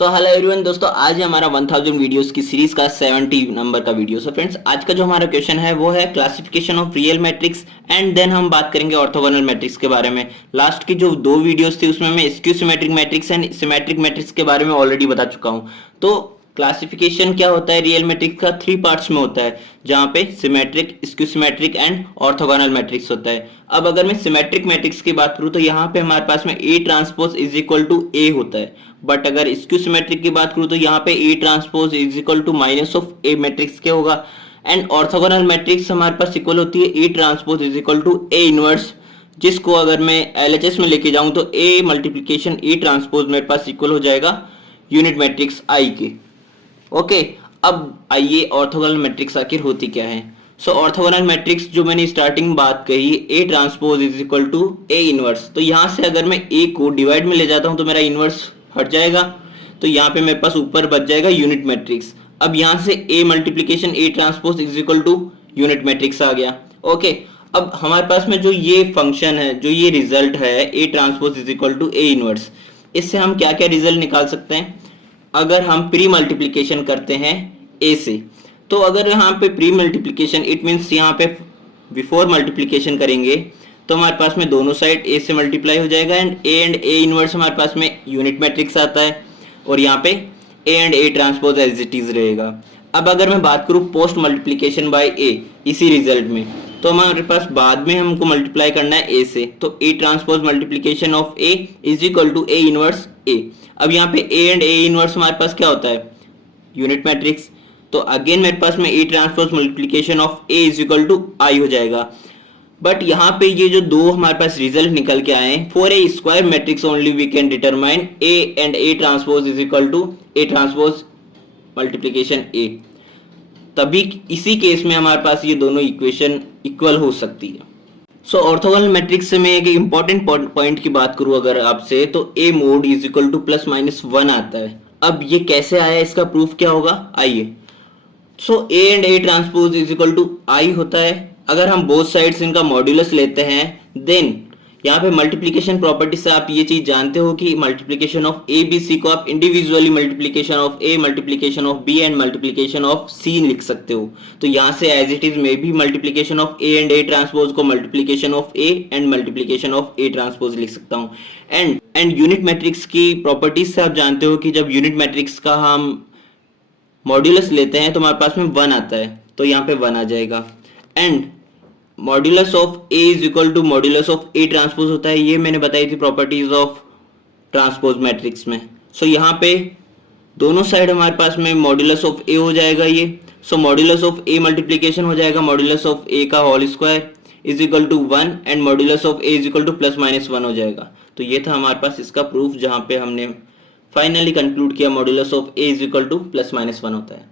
So hello everyone दोस्तों, आज है हमारा 1000 वीडियोस की सीरीज का 70 नंबर का वीडियो। सो फ्रेंड्स, आज का जो हमारा क्वेश्चन है वो है classification of real matrix and then हम बात करेंगे ऑर्थोगोनल मैट्रिक्स के बारे में। लास्ट की जो दो वीडियोस थी उसमें मैं skew symmetric matrix and symmetric matrix के बारे में ऑलरेडी बता चुका हूँ। तो क्लासिफिकेशन क्या होता है रियल मैट्रिक्स का 3 पार्ट्स में होता है, जहां पे symmetric, skew symmetric and orthogonal matrix होता है। अब अगर मैं सिमेट्रिक मैट्रिक्स की बात करूं तो यहाँ पे हमारे पास में A transpose is equal to A होता है, बट अगर स्क्यू सिमेट्रिक की बात करूं तो यहाँ पे A transpose is equal to minus of A matrix क्या होगा। एंड ऑर्थोगोनल मैट्रिक्स हमारे पास इक्वल होती है A transpose is equal to A inverse, जिसको अगर मैं एलएचएस में लेके जाऊं तो ए मल्टीप्लीकेशन ए ट्रांसपोज मेरे पास इक्वल हो जाएगा यूनिट मैट्रिक्स आई के। ओके, अब आइए ऑर्थोगोनल मैट्रिक्स आखिर होती क्या है। सो ऑर्थोगोनल मैट्रिक्स जो मैंने स्टार्टिंग में बात कही, A transpose is equal to A inverse, तो यहाँ से अगर मैं ए को डिवाइड में ले जाता हूँ तो मेरा इनवर्स हट जाएगा, तो यहाँ पे मेरे पास ऊपर बच जाएगा यूनिट मैट्रिक्स। अब यहाँ से A multiplication A transpose is equal to unit matrix आ गया। ओके, अब हमारे पास में जो ये फंक्शन है, जो ये रिजल्ट है A transpose is equal to A inverse, इससे हम क्या क्या रिजल्ट निकाल सकते हैं अगर हम प्री मल्टीप्लिकेशन करते हैं ए से। तो अगर यहाँ पे प्री मल्टीप्लिकेशन इट मीन्स यहाँ पे बिफोर मल्टीप्लिकेशन करेंगे तो हमारे पास में दोनों साइड ए से मल्टीप्लाई हो जाएगा एंड ए इनवर्स हमारे पास में यूनिट मैट्रिक्स आता है, और यहाँ पे A and A transpose as it is रहेगा। अब अगर मैं बात करूँ पोस्ट मल्टीप्लिकेशन बाय ए इसी रिजल्ट में, तो हमारे पास बाद में हमको मल्टीप्लाई करना है ए से, तो A transpose multiplication of A is equal to A inverse A. अब यहाँ पे ए एंड ए इनवर्स हमारे पास क्या होता है, यूनिट मैट्रिक्स, तो अगेन मेरे पास में A transpose multiplication of A is equal to I हो जाएगा। बट यहाँ पे ये जो दो हमारे पास रिजल्ट निकल के आए, for a square matrix only we can determine A and A transpose is equal to A transpose multiplication A, तभी इसी केस में हमारे पास ये दोनों इक्वेशन इक्वल हो सकती है। सो ऑर्थोगोनल मैट्रिक्स से मैं एक इंपॉर्टेंट पॉइंट की बात करूं अगर आपसे, तो A mod is equal to plus minus 1 आता है। अब ये कैसे आया, इसका प्रूफ क्या होगा, आइए। So A and A transpose is equal to I होता है। अगर हम बोथ साइड्स इनका मॉड्यूलस लेते हैं, देन यहाँ पे मल्टीप्लिकेशन प्रॉपर्टी से आप ये चीज जानते हो कि multiplication of A B C को आप individually multiplication of A, multiplication of B and multiplication of C लिख सकते हो। तो यहाँ से एज इट इज मे भी multiplication of A and A transpose को multiplication of A and multiplication of A transpose लिख सकता हूँ। एंड यूनिट मैट्रिक्स की प्रॉपर्टीज से आप जानते हो कि जब यूनिट मैट्रिक्स का हम मॉड्यूलस लेते हैं तो हमारे पास में 1 आता है, तो यहाँ पे 1 आ जाएगा। And modulus of A is equal to modulus of A transpose होता है, ये मैंने बताई थी प्रॉपर्टीज ऑफ ट्रांसपोज मैट्रिक्स में। सो यहाँ पे दोनों साइड हमारे पास में मॉड्यूलस ऑफ ए हो जाएगा ये। So modulus of A multiplication हो जाएगा मॉड्यूलस ऑफ ए का whole square is equal to 1 and modulus of A is equal to plus minus 1 हो जाएगा। तो ये था हमारे पास इसका प्रूफ, जहाँ पे हमने फाइनली कंक्लूड किया modulus of A is equal to plus minus 1 होता है।